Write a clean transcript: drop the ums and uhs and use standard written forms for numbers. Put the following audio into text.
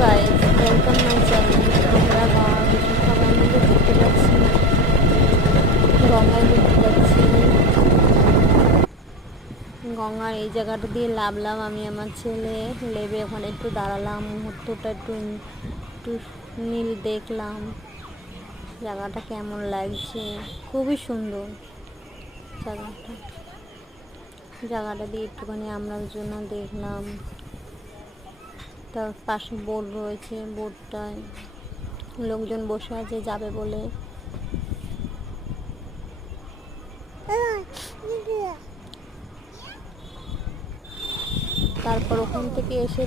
Guys, welcome my channel. আমরা সবাই মিলে ঘুরতে যাচ্ছি, গঙ্গায় ঘুরতে যাচ্ছি। গঙ্গার এই জায়গাটা দিয়ে নামলাম আমি আমার ছেলে, লেবে ওখানে একটু দাঁড়ালাম, মুহূর্তটা একটু একটু নীল দেখলাম, জায়গাটা কেমন লাগছে, খুবই সুন্দর জায়গাটা। জায়গাটা দিয়ে একটুখানি আমরা জন্য দেখলাম। তার পাশে বোট রয়েছে, বোটটায় লোকজন বসে আছে যাবে বলে। তারপর ওখান থেকে এসে